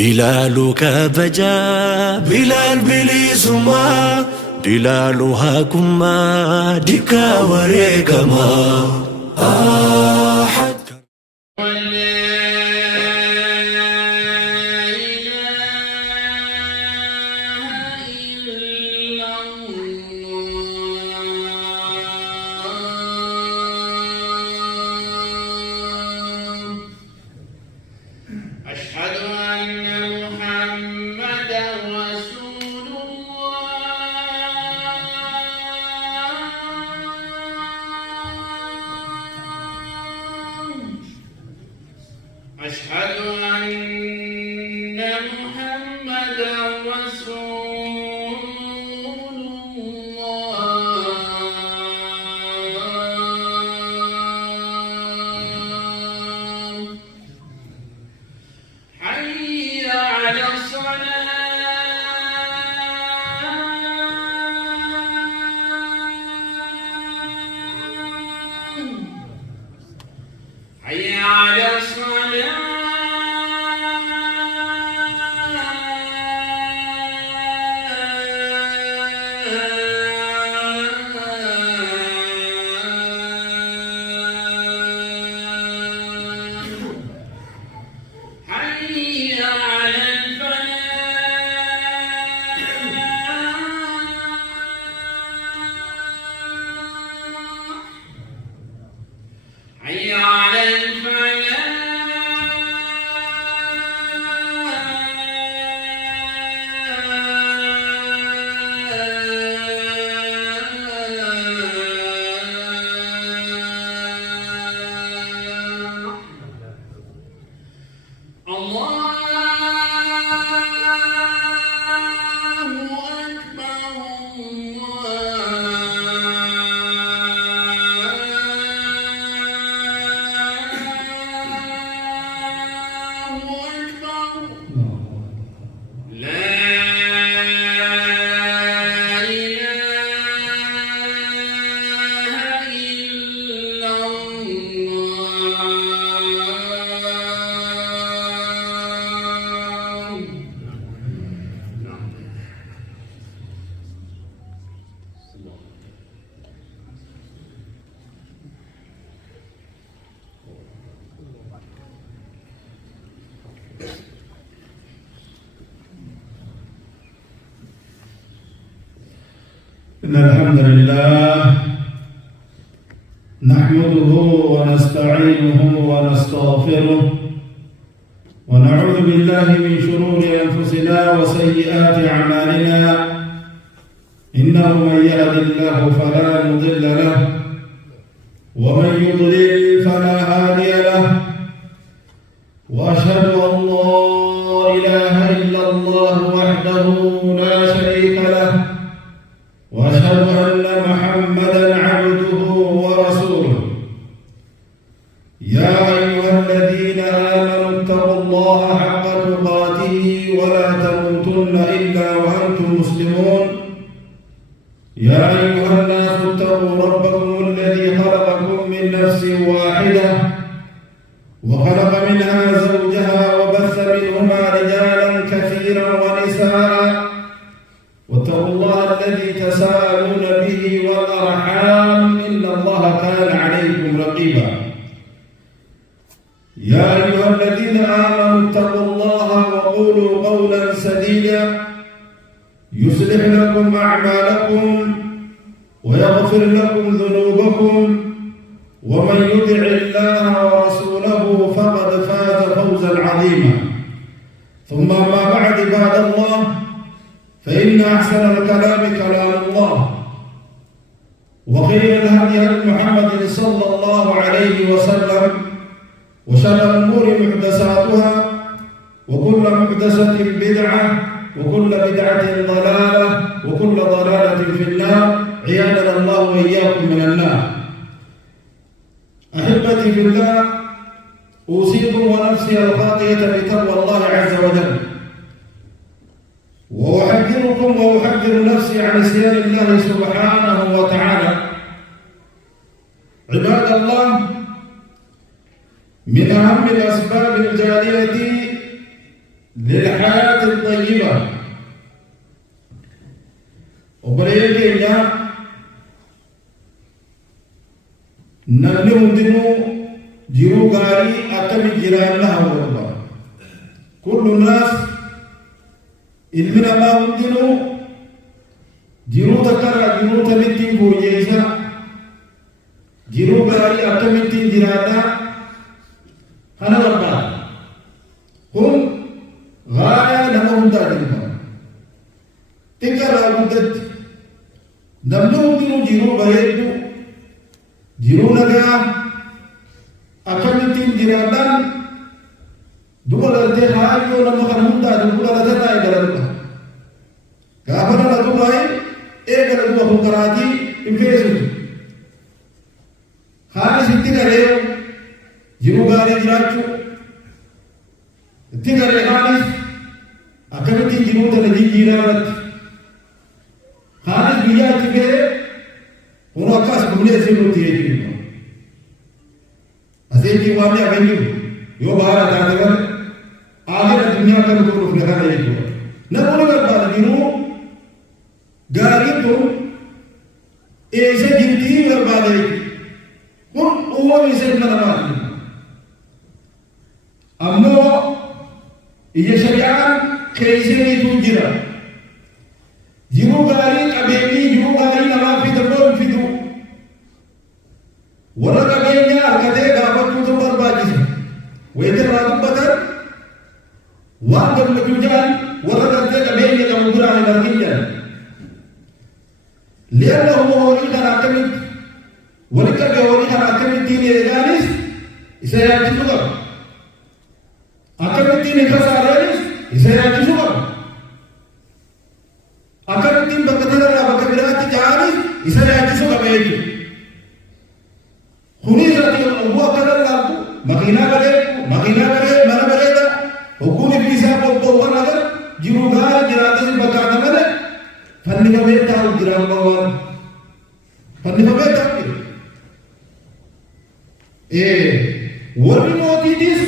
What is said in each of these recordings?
بلال كبجا بلال بليسما بلال هاكما ديكا وريكما أحد أشهد أن محمدا رسول الله أشهد أن محمدا رسول الله حي على الصلاة حي على الصلاة حي على الفلاح حي على الفلاح الله أكبر الله أكبر لا إله إلا إن الحمد لله نحمده ونستعينه ونستغفره ونعوذ بالله من شرور أنفسنا وسيئات أعمالنا إنه من يهد الله فلا مضل له ومن يضلل فلا هادي له وأشهد أن لا إله إلا الله وحده لا شريك له وأشهد أن محمدًا عبده ورسوله يا أيها الذين آمنوا اتقوا الله حق تقاته ولا تموتن إلا وأنتم مسلمون يا أيها الناس اتقوا ربكم الذي خلقكم من نفس واحدة وخلق منها زوجها وبث منهما رجالا كثيرا ونساء واتقوا الله الذي تساءلون به والأرحام إن الله كان عليكم رقيبا يا أيها الذين آمنوا اتقوا الله وقولوا قولا سديدا يصلح لكم أعمالكم ويغفر لكم ذنوبكم ومن يطع الله ورسوله فقد فاز فوزا عظيما ثم ما بعد عباد الله فإن أحسن الكلام كلام الله وخير الهدي هدي محمد صلى الله عليه وسلم وشر الأمور محدثاتها وكل محدثة بدعة وكل بدعة ضلالة وكل ضلالة في النار عياذنا الله وإياكم من النار. أحبتي في الله أوصيكم ونفسي الخاطئة بتقوى الله عز وجل وأحذركم وأحذر نفسي عن عصيان الله سبحانه وتعالى. عباد الله من أهم الأسباب الجالية للحياة الطيبة. وبريك يا نمني دينو جيرو غاري أكمل جيران لها والله. كل الناس إلمنا ما دينو جيرو تكرر جيرو تلتين بوجيسا جيرو غاري أكمل جيران هنا والله. هم غاية نمهم دارنا تكرر مدت نمنهم دينو جيرو بريدو جيرو نجا أكملتين جيران دولا لدي هايو لما خنهم دارنا دولا لدي راي دارنا كابنا لدو راي إيه لدو أبو كراجي إنفيسو خالي سنتي كريو جيرو غاري جراچو تي كري خالي أكملتين جيرو تلدي جيران خالد بيجا تيجي هو أكاس بملي أسيرو تيجي أسيري وامي أبنيو يو بارا تاجر آخر الدنيا كم تقول في هذا يجوا نقول لك بعد دينو غاري تو إيش جنتي ورباد يجي هو ميسر نرمال أمو يشريان كيسني توجرا جيرو غاري أبيني جيرو غاري نما في دبر في دو ورا أبيني أركضه غابت تو بربادي ويتر راتو بدر وانغم نجوجان ورا أركضه أبيني كمبرا نرجيان لأنه هو ولي خناتمي ولي كبي ولي خناتمي تيني رجالس إسرائيل جزوجا أكمل تيني كسارانس إسرائيل جزوجا akan tim bakatera bakabirati jani isaya jisu kabeji khuni zati Allah kadar lagu makina bare mana bare da hukumi bisa ko agar jirugar jirate se bakana mane fanni kabe ta jiram bawan fanni kabe ta warni moti dis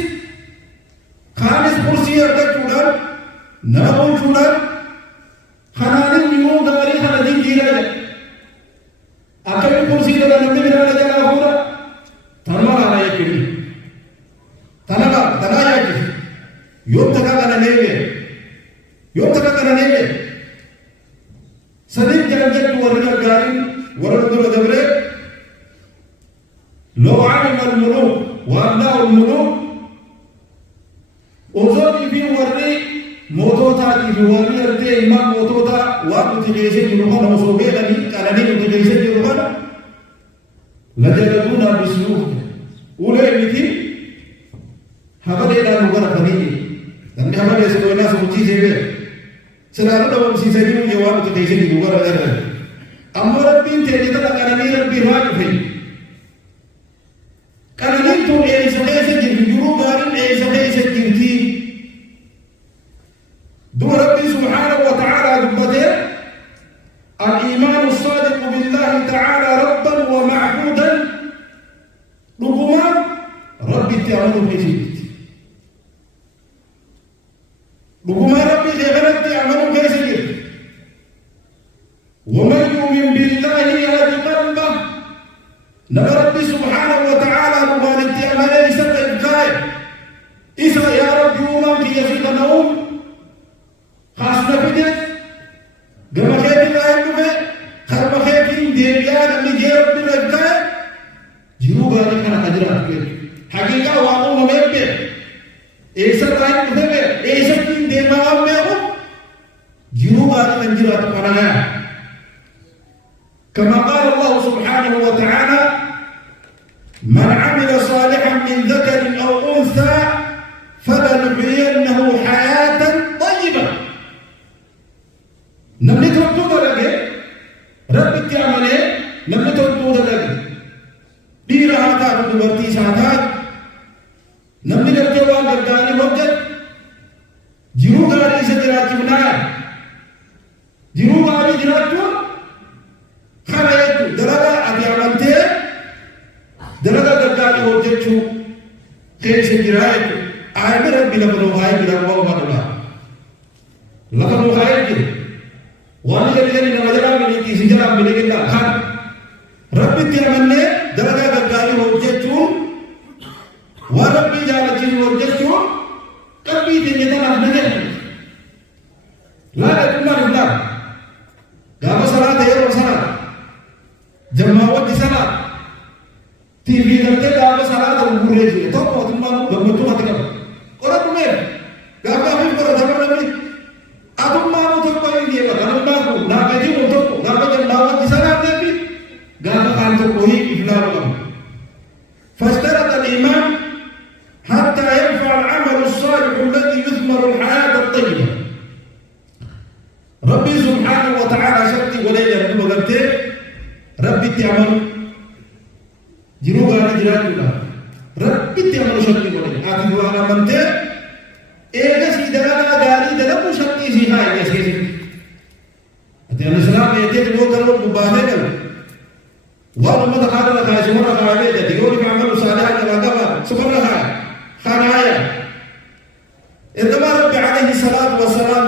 khamis kursi arda chudan nabun chudan خنانين يوم داري خنادين جيرا أكمل كرسي ده نمت بيرا لجنا هورا ثرما على يكيد ثنا يكيد يوم تكا كنا نيجي سديم جانجت ورنا غارين ورنا دور دبره لو علم الملوك وأبناء الملوك وزوجي في ورني موتوتا في ورني أرتي إمام موتوتا وأنت تجلسين جروحنا وصوبيلني كأنني تجلسين جروحنا لجلدونا بسلوك أولئك مثل هبدنا نقرأ فنيه dan hamba dia sebenarnya semuci sebe selalu dalam sisa ini jawab untuk desa di luar ada amar pinte kita akan ada birhaj fe karena itu sebenarnya jadi juru garin sebenarnya jadi دون ربي سبحانه وتعالى دبته الإيمان الصادق بالله تعالى ربا ومعبودا ربما ربي تعمل في جيبت ربما ربي غيرت تعمل في جيبت ومن يؤمن بالله يهدي قلبه نبى ربي سبحانه وتعالى ربما تعمل لسبب الكائن إذا يا رب يوما في يفيق نوم خاصنا بدت قبل خير الله يكفي خرب خير ديريان اللي جيرب بالرجال جنوب هذا كان حجرات حقيقة واقوم مبين إيسا رايك كفي إيسا كين دير ما أمبيه جنوب هذا حجرات فنايا كما قال الله سبحانه وتعالى من عمل صالحا من ذكر أو أنثى فلنحيينه حياة طيبة نمني تردو لگے رب کیا منے نمني تردو لگے دی رہا تھا رب ورتی ساتھا نمني لگتے وہاں گردانی وقت جیرو گاری سے جراتی بنایا جیرو گاری جراتو خلایتو دلگا ابھی آمنتے دلگا گردانی ہوتے چھو خیر سے جرائے آئے میں رب بلبنو آئے بلبنو بلبنو يتنا نجح لا تقول لا قام صلاة يوم صلاة جماعة صلاة TV करते गाँव में सारा तो बुरे जी तो बहुत मानो गम्मतों मत करो और अब मैं गाँव में अभी पर धर्म नहीं अब मानो तो कोई नहीं है गाँव में को ना बेटी को तो गाँव में जब नाव की सारा आपने भी गाँव में काम तो कोई इफ्लार होगा فاشترط الإمام حتى ينفع العمل الصالح الذي يثمر الحياة الطيبة ربي سبحانه وتعالى شرطي وليلة نبغى قلت ربي تعمل jiru gani jiran juga rabbi tiamanu shakti bole ati duana mante ega si dagana gari dalaku shakti si hai kaise ati al-islam yete wo karo mubahe karo wa umma khadala kha shura kha be de digori ka amalu salih ka lagaba subhanallah khanaya indama rabbi alayhi salatu wassalam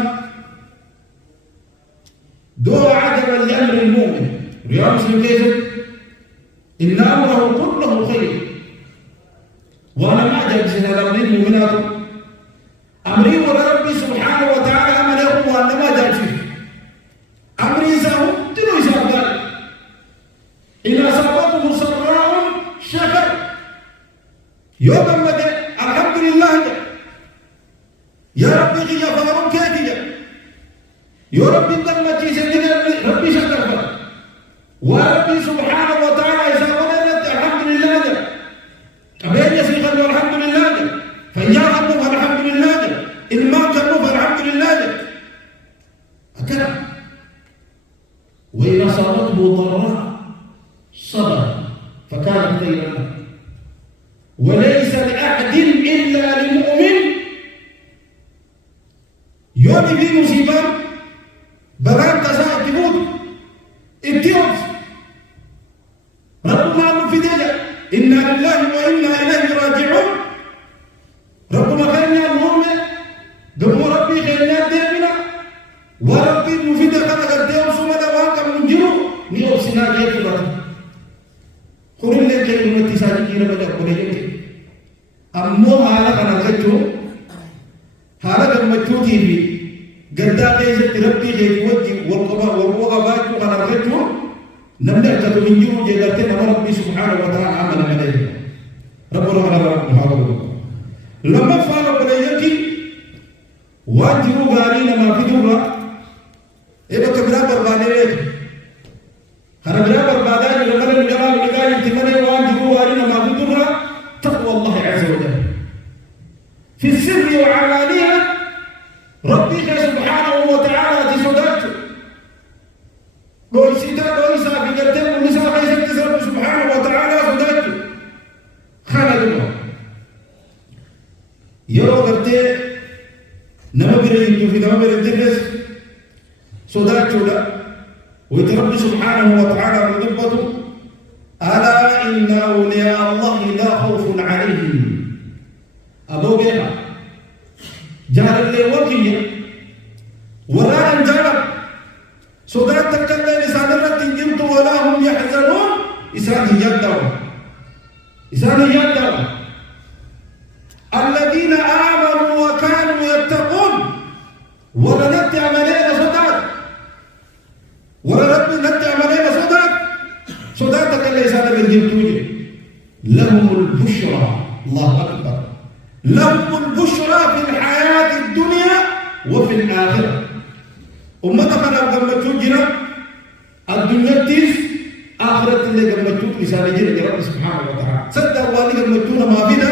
dua adama li amri al-mu'min riyam muslim kayfa إن أمره كله خير وأنا ما أجل سنة المؤمنات أمري وربي سبحانه وتعالى أمره وأنا ما أجل فيه أمري سهم تلو يسابقال إن أصابته سراء شكر يوم مدى الحمد لله يا ربي يا فارم كيفية يا ربي دمتي سيدنا ربي شكر وربي سبحانه وتعالى إذا ولدت الحمد لله أبين يسيقا والحمد لله فإياه أنه فالحمد لله إن ما كانوا فالحمد لله هكذا وإن أصابته ضراء صبر فكانت خيرا له وليس لأحد إلا للمؤمن يوم في مصيبة بلان تساعد تموت اتيوب ربنا مفيدنا إنا لله وإنا إليه راجعون ربنا خيرنا المؤمن دم ربي خيرنا ديمنا وربي مفيدة خلق الديم سمنا واقع من جنو نيوب سنا جيد الله خور اللي جيد المتي ساجي جينا بجا قولي أمو حالا كان الغجو حالا كان مجوتي بي قدام ليس ربي جيد وجه والقبا كان الغجو نمدح من جنو جيدتنا ربي سبحانه وتعالى عمل عليه ربنا على محاضرة لما فعل بليكي واجروا غارين ما في دورة إذا كبرى بربادين خرجنا بربادين لما نجمع لقاء يتمنى واجروا غارين ما في دورة تقوى الله عز وجل في السر وعلانية ربي سبحانه وتعالى تسودته لو سيدا لو يسافي قدام ونسافي رب سبحانه وتعالى سودته خالد الله يرو قرتي نما بريد في نما بريد الناس سودته لا ويترب سبحانه وتعالى مذبته ألا إن أولياء الله لا خوف عليهم أبو بيها جار اللي وكيه ولا انجرب سودات تكلم إسانة تنجمت ولا هم يحزنون إسانة يدعو الذين آمنوا وكانوا يتقون ولنت عملين صدات ولنت عملين صدات تكلم إسانة تنجمت لهم البشرى الله أكبر لهم البشرى في الحياة الدنيا وفي الآخرة أمتك أنا قمتو جنا الدنيا تيس آخرة اللي قمتو إسانة جنا رب سبحانه وتعالى صدق والي قمتونا ما بنا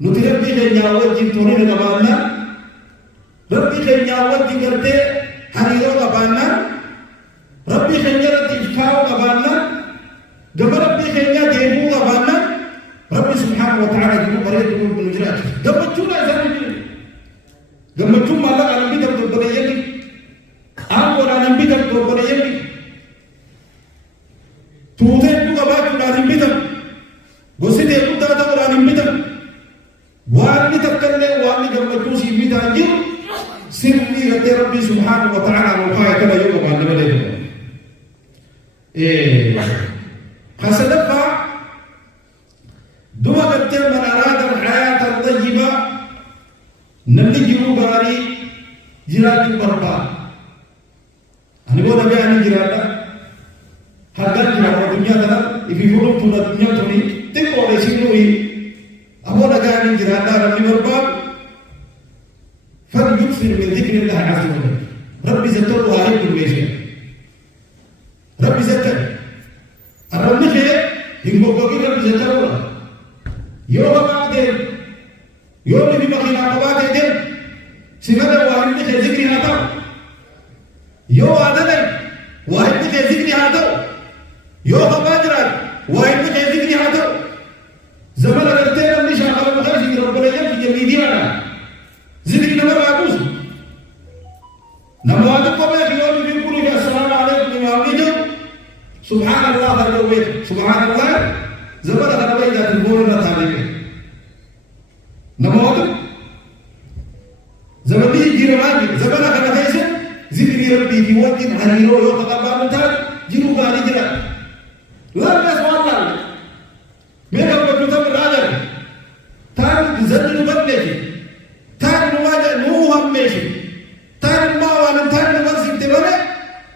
نتربي خينياوات جنتوني نقبالنا ربي خينياوات جنتي حريرو قبالنا ربي خينياوات إفكاو قبالنا قبل ربي خينيا ديمو قبالنا ربي سبحانه وتعالى جنو بريد من نجرات قمتونا إسانة جنا قمتو مالك على بيتك تبريني أقول أنا بيتك تبريني توتين تقبل أنا بيتك بسيط يقول تقول أنا بيتك وأني تكلم وأني قمتو سيبي تاجر سرني قد ربي سبحانه وتعالى مقاية كلا يوم أنا بلده خسدفع دوا قد من أراد الحياة الطيبة namni jiruu gaarii jiraachuun barbaada. Ani booda bee ani jiraadha. Haggaan jiraatu addunyaa kana ifi fuudhuun addunyaa tuni xiqqoodha isin nuyi. Abooda gaa ani jiraadha namni barbaadu. فليكثر من ذكر الله عز وجل. ربي زتر واحد بالميشن. ربي زتر. الرب نخي ينبغي ربي زتر ولا. يوم بعدين يوم اللي بقي عقبات دين. سمعنا واحد نخي ذكري هذا. يوم هذا واحد نخي ذكري هذا. يوم باجر واحد نخي ذكري هذا. زمان التين اللي شغال مخرج رب العالمين في جميدينا. ذكري نمر عبوس نمواد قبل يوم يقولون السلام عليكم وعليكم سبحان الله الوهاب سبحان الله زمان هذا بيدا تقولون تعليم نمواد زمان يجي رمادي زمان هذا ليس ذكري ربي في وقت هنيرو يوم تقبل من تار جنو قال جرا لا بس والله من قبل كتب الرجال تار زمن بدله تار نواجه نوهم ماشي تار ما وانا تار نوازي تبغى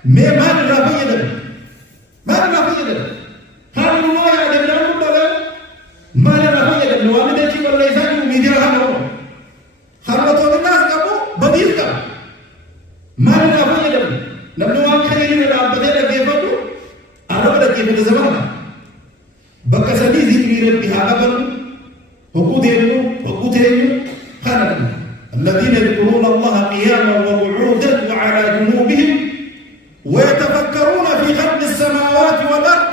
ما نرافع يده ما نرافع يده هذا نواجه ده بنعمل ده ما نرافع يده نواجه ده شيء ولا يساعد وميديا هذا خربطوا الناس كابو بديل كا ما نرافع يده نبنوان خيرين ولا بدل كيفه أنا بدل كيفه زمان بكسبي ذكري ربي هذا بنو وقودينو خانوا الذين يذكرون الله قياما وقعودا وعلى جنوبهم ويتفكرون في خلق السماوات والارض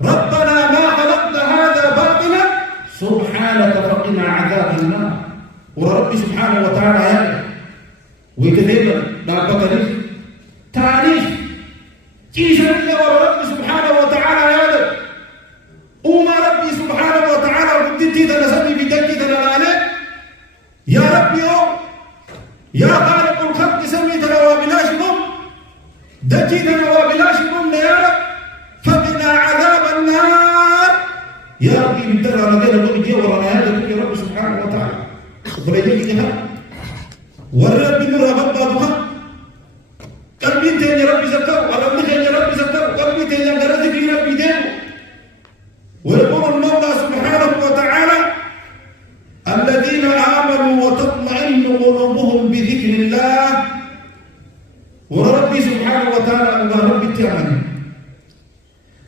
ربنا ما خلقت هذا باطلا سبحانك فقنا عذاب النار ورب سبحانه وتعالى يعني ويتذكر دابتني تعريف كيف رب سبحانه وتعالى يعني وما ربي سبحانه وتعالى ردتي تنسبي بدكي تنالي يا ربي يا خالق الخلق سميتنا وبلاشكم دجيتنا وبلاشكم يا رب فقنا عذاب النار يا ربي بالدرع لدينا نبي ورانا هذا يا رب سبحانه وتعالى بريدك كذا والرب مرة بابها قلبي تاني ربي زكر قلبي تاني ربي زكر قلبي تاني غرزك ربي دين ويقول المولى سبحانه وتعالى الذين آمنوا وتطمئن قلوبهم بذكر الله وربي سبحانه وتعالى وربي تعالى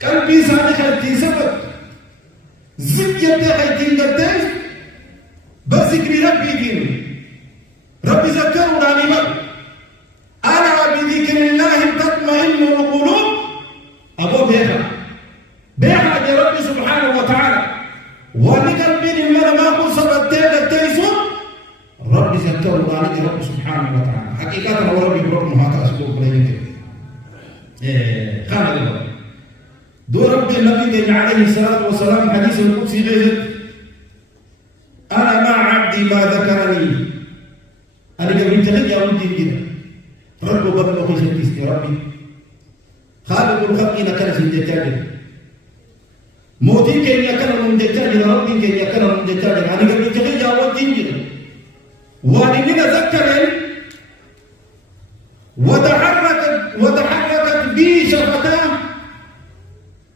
قلبي صادق التسبب زكية حيثين قداش بذكر ربي دين ربي ذكرنا لمن أنا بذكر الله تطمئن القلوب أبو بيها يا ربي سبحانه وتعالى ولقلبي لما ما كن صدتين التيسون ربي ذكرنا عليك رب سبحانه وتعالى حقيقة ربي بربنا هذا أسلوب بليك خان الله دو ربي النبي عليه الصلاة والسلام حديث القدسي غير أنا مع عبدي ما ذكرني أنا قبل تلقي يا ولدي كده رب بدل أخي سنتيستي ربي خالق الخلق لكنا سنجتاجه موتي كي يكنا من جتاجه ربي كي يكنا من جتاجه أنا قبل تلقي يا ولدي كده وأننا ذكرن وتحركت بي شفتاه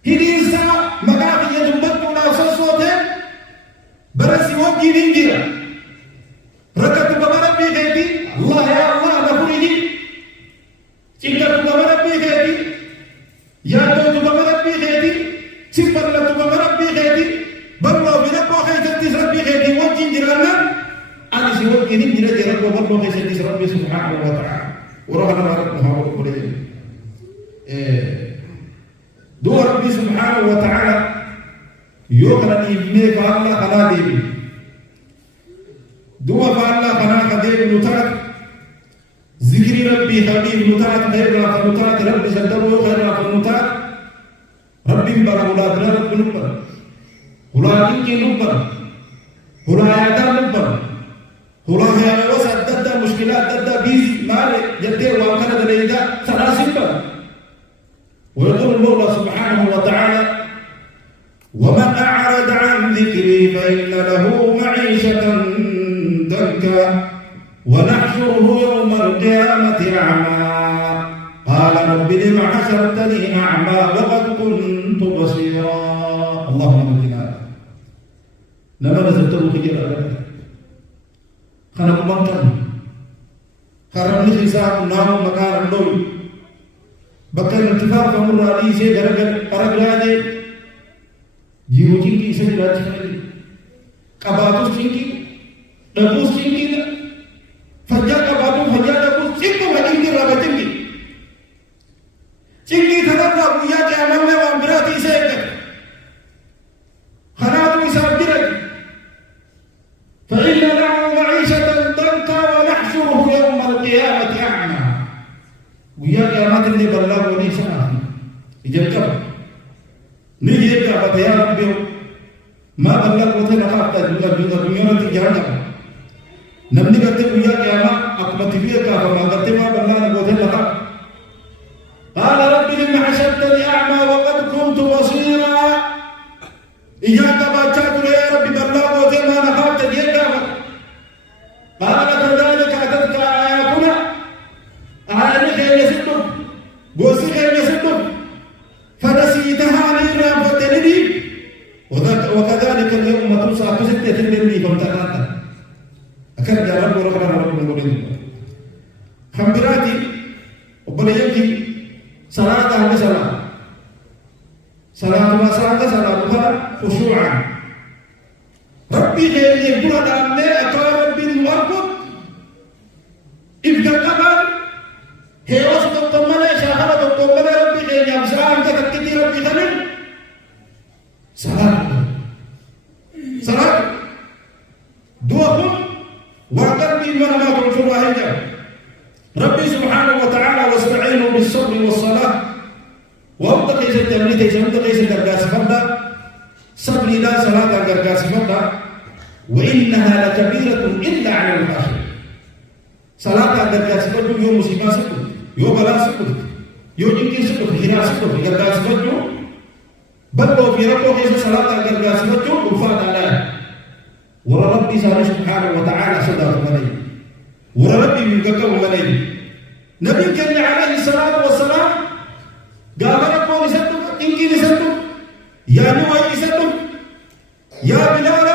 هنيسا مقاطع يدمبتنا صوته برسي وجهي ننجرة ركضت بمربي غيبي الله يا الله نفرني شكرت بمربي غيبي يا دوت بمربي غيبي سبرلت بمربي غيبي برلو بنبو خيزت ربي غيبي وجهي نجرنا أنا سوجهي ننجرة رب وبرلو خيزت ربي سبحانه وتعالى ورهنا ربنا وقريب دو ربي سبحانه وتعالى يقرن ابنه فالله خلا ديبي دو فالله خلا خديب نتاك ذكر ربي خبيب نتاك خير راف نتاك ربي صدره خير راف نتاك ربي بلا ولاد رب نبر ولادين كي نبر ولايات نبر ولايات وسط ضد مشكلات ضد بيز مال جدي وكان دليدا سناسب ويقول المولى سبحانه وتعالى ومن أعرض عن ذكري فإن له معيشة ضنكا ونحشره يوم القيامة أعمى قال رب لم حشرتني أعمى وقد كنت بصيرا اللهم اهدنا لما نزلت الخير خنا كمان خرم الحساب نام مكان الدول بكر الاتفاق أمر علي से घर घर परग राजे जीवजी की से राज करेगी कबातु सिंकी डबु सिंकी फज्जा कबातु फज्जा डबु सिंकी वजन की राबतिंगी सिंकी थरक का बुया के अमल में वामराती से खनात मिसाब गिरक فإن له معيشة ضنكا ونحشره يوم القيامة أعمى ويا قيامات اللي بلغ ولي سنة يجرب نيجي كابا يا ربي ما بلغ وتنا خاطر الدنيا تجاهنا نبني करते ويا قيامة أقمت فيها كابا ما करते ما بلغ وتنا خاطر قال ربي لما حشرتني أعمى وقد كنت بصيرا إياك باتشات يا ربي بلغ وتنا خاطر قال كذلك أتتك آياتنا آياتك يسدك بوسك يسدك فنسيتها نيرا فتندي وكذلك اليوم تنسى تسكت تنبني فامتنعت أكد يا رب ورحمة رب المؤمنين خمبراتي وبليكي صلاة عند صلاة ما صلاة خشوعا ربي خير يقول أن ربي المربط إذا قبل هي وسط الطمنة شهرة الطمنة ربي خير يمسا أنت تكتي ربي خليل صلاة دوكم وقلبي من ما كنت واحدا ربي سبحانه وتعالى واستعينوا بالصبر والصلاة وابتقي ستمنيتي سمتقي سترقاس فردا صبري لا صلاة القرقاس فردا وإنها لكبيرة إلا على الخاشعين صلاة القرقاس فردا يوم مصيبة سكت يوم بلا سكت يوم جنكي سكت هنا سكت القرقاس فردا بل لو في ربه كيس صلاة القرقاس فردا وفات على وربي سبحانه وتعالى صدق عليه وربي من قدر عليه نبي كان عليه الصلاة والسلام قال ربه لسدك إنكي لسدك يا نوى لسدك يا بلال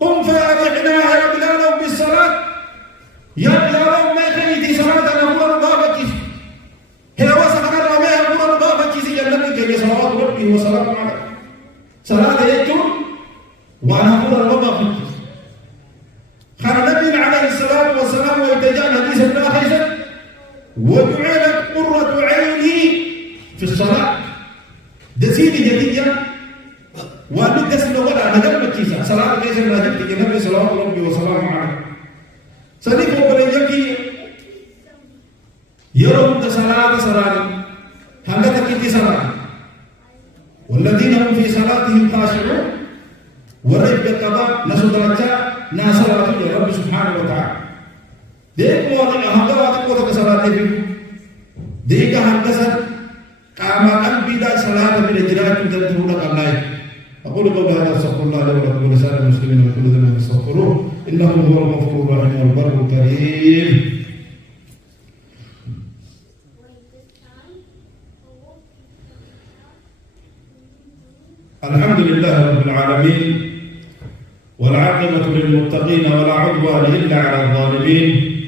قم فأرحنا يا بلال بالصلاة يا بلال ما خليتي صلاة نقول بابك هي وسخنا رمي نقول بابك سيجنبك كي صلاة ربي وسلام عليك صلاة يجب وأنا أقول بابك قال النبي عليه الصلاة والسلام ويتجاه حديث الناخذ وجعلت قرة عيني في الصلاة دسيني جديدة وأن تسلو ولا نجم كيسا صلاة كيسا نجم كي نبي صلاة ربي وسلام عليه صديق وبلجكي يرون صلاة هذا تكتي صلاة والذين هم في صلاتهم خاشعون ورب القضاء نسودرجا ناصرات رب سبحانه وتعالى ديك موالي هذا وقت قوة صلاة نبي ديك هندسة كما قلبي دا صلاة من إجراء تدرون الله أقول قولي هذا استغفر الله لي ولكم ولسائر المسلمين وكل ذنب فاستغفروه إنه هو الغفور الرحيم والبر الكريم. الحمد لله رب العالمين والعاقبة للمتقين ولا عدوان إلا على الظالمين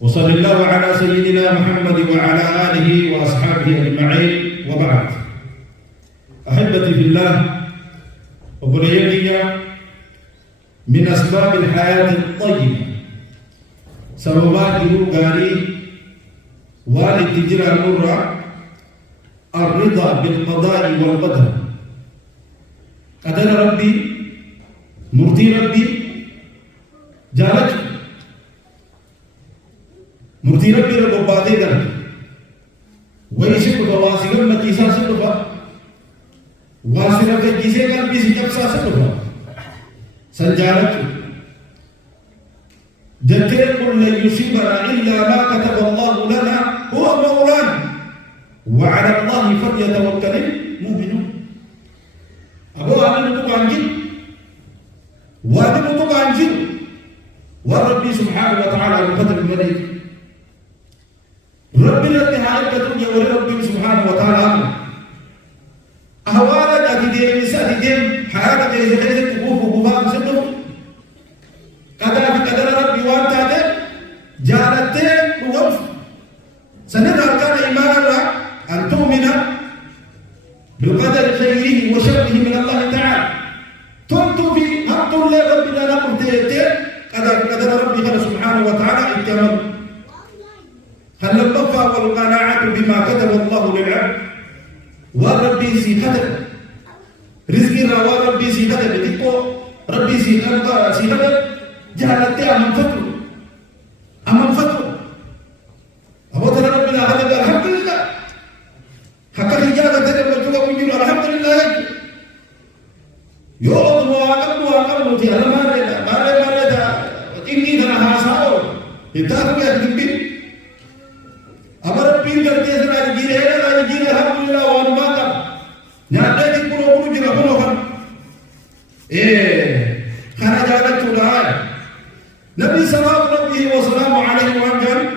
وصلى الله على سيدنا محمد وعلى آله وأصحابه أجمعين وبعد أحبتي في الله وبريدي من أسباب الحياة الطيبة سببات يوغاري والتجرى المرة الرضا بالقضاء والقدر قدر ربي مرضي ربي جالت مرضي ربي رب بادي در ويشك واسير مكيسا سبب واسير كيسه قلبي سجبسا سبب سنجالت جتر كل يصيبنا إلا ما كتب الله لنا هو مولانا وعلى الله فليتوكل المؤمنون أبو أنا نتوقع عنجل وأنا نتوقع عنجل وربي سبحانه سبحانه وتعالى القدر الملك ربنا تهالك الدنيا ولربي سبحانه وتعالى أهوالك أتدين نساء تدين حياتك إذا كنت تقوف وقوفا بسنه قدر في قدر ربي وانت هذا جالتين ووف سنرى كان إيمان الله أن تؤمن بالقدر خيره وشره من الله تعالى تنتو في حق الله ربنا لكم تيتين قدر ربي سبحانه وتعالى اكتمل هل الوفاء والقناعة بما كتب الله للعبد وربي سي قدر رزقي وربي سي قدر تيكو ربي سي قدر جعلتها أمام فتر أبو ترى ربنا هذا الحمد لله حق الإجابة تدر وجوه وجوه الحمد لله يوم وعقل تي أنا ما رأيت إني ذا هاساو يتعرف يا كبير أمر بين كرتي سنا جيرة الحمد لله وأنا ما كان نادي كلو جرا كلو كان خنا جالت تولاه نبي صلى ربه وسلامه عليه وسلم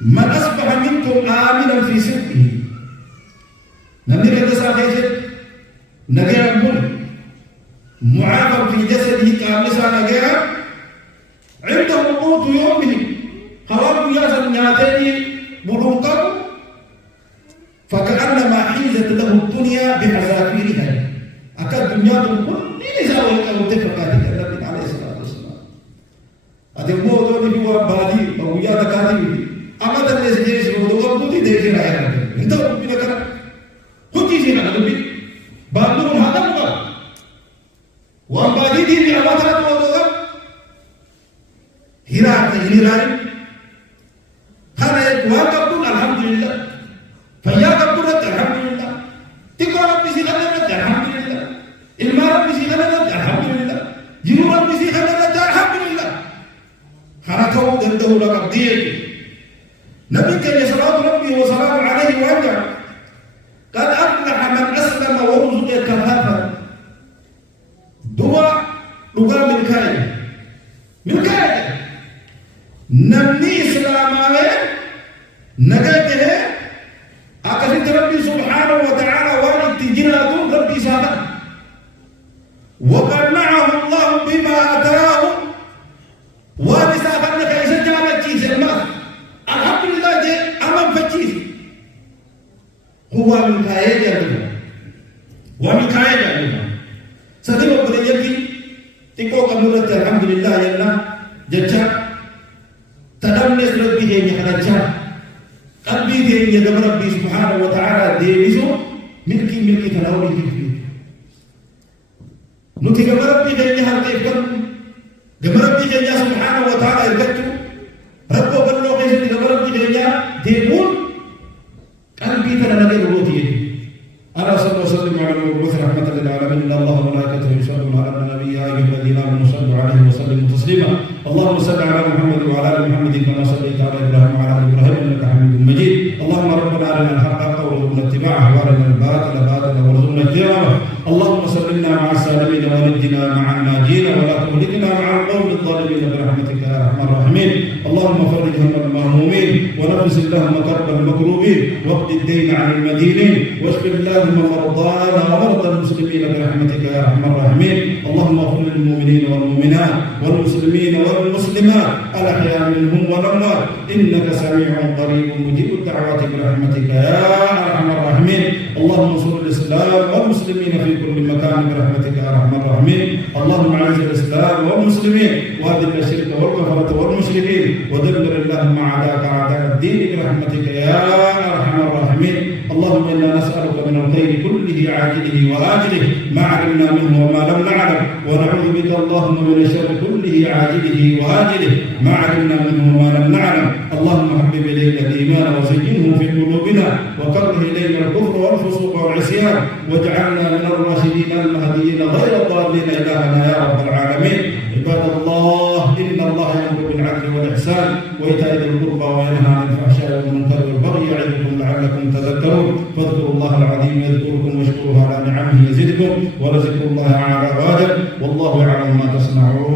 من أصبح منكم آمنا في سربه نبي كذا ساكت نبي أقول معافى في جسده كامسا نبي عنده قوت يومه خواب ياسر ناتني بلوكم فكأنما حيزت له الدنيا بحذافيرها أكاد الدنيا تقول نزاوي كوتفقاتك النبي عليه الصلاة والسلام أدي موضوع اللي هو بادي أو يا دكاتي أما تنسى جيش موضوع بودي ديجي رايا أنت ربنا كنا كتير زين هذا بي بعدين هذا مو وان بادي دي أما ترى موضوع هيران هذا يقول كابتن الحمد لله فيا كابتن الحمد لله تقول ربي سيخدمك الحمد لله المال ربي سيخدمك الحمد لله جنو ربي سيخدمك الحمد لله خرجوا عنده لك دين نبي كان صلوات ربي وسلامه عليه وسلم قد أفلح من أسلم ورزق كفافا دعاء لغة من كاين نبني إسلامه نجاته أكثر ربي سبحانه وتعالى وارد تجناته ربي سابق وقنعه الله بما أتاه وبسابقنا كيسا جعلت جيس الماء الحمد لله دي أمام فجيس هو من كاية جانبه ومن كاية جانبه سدلوا بريجي تكو كمرة الحمد لله يلا ججا تدمنس ربي دي نحرجا قلبي دي يدم ربي سبحانه وتعالى دي بيسو ملكي تلاولي كيف نتي كما ربي دي نحرجا كما ربي دي سبحانه وتعالى يبتو ربو بلو قيسي كما ربي دي مون قلبي تلاولي روتي أنا صلى الله عليه وسلم على المبعوث رحمة للعالمين إن الله وملائكته يصلون على النبي يا أيها الذين آمنوا صلوا عليه وسلموا تسليما اللهم صل على محمد وعلى آل محمد كما صليت على إبراهيم وعلى آل إبراهيم إنك حميد مجيد اللهم ربنا أرنا الحق حقا وارزقنا اتباعه وأرنا الباطل باطلا وارزقنا اجتنابه اللهم سلمنا مع السالمين ونجنا مع الناجين ولا تهلكنا مع القوم الظالمين برحمتك يا أرحم الراحمين اللهم فرج هم المهمومين ونفس اللهم كرب المكروبين واقض الدين عن المدينين واشف اللهم مرضانا ومرضى المسلمين برحمتك يا ارحم الراحمين اللهم اغفر للمؤمنين والمؤمنات والمسلمين والمسلمات الاحياء منهم والاموات انك سميع قريب مجيب الدعوات برحمتك يا ارحم الراحمين اللهم انصر الاسلام والمسلمين في كل مكان برحمتك يا ارحم الراحمين اللهم اعز الاسلام والمسلمين واذل الشرك والكفره والمشركين ودمر اللهم اعداءك اعداء الدين برحمتك يا ارحم الراحمين اللهم انا نسالك من الخير كله عاجله واجله ما علمنا منه وما لم نعلم ونعوذ بك اللهم من الشر كله عاجله واجله ما علمنا منه وما لم نعلم اللهم حبب الينا الايمان وزينه في قلوبنا وكره الينا الكفر والفسوق والعصيان واجعلنا من الراشدين المهديين غير الضالين الهنا يا رب العالمين عباد الله ان الله يامر بالعدل والاحسان وايتاء ذي القربى وينهى عن الفحشاء والمنكر والبغي يعظكم لعلكم تذكرون فاذكروا الله العظيم يذكركم واشكروه على نعمه يزدكم ولذكر الله اعلى واجب والله يعلم ما تصنعون.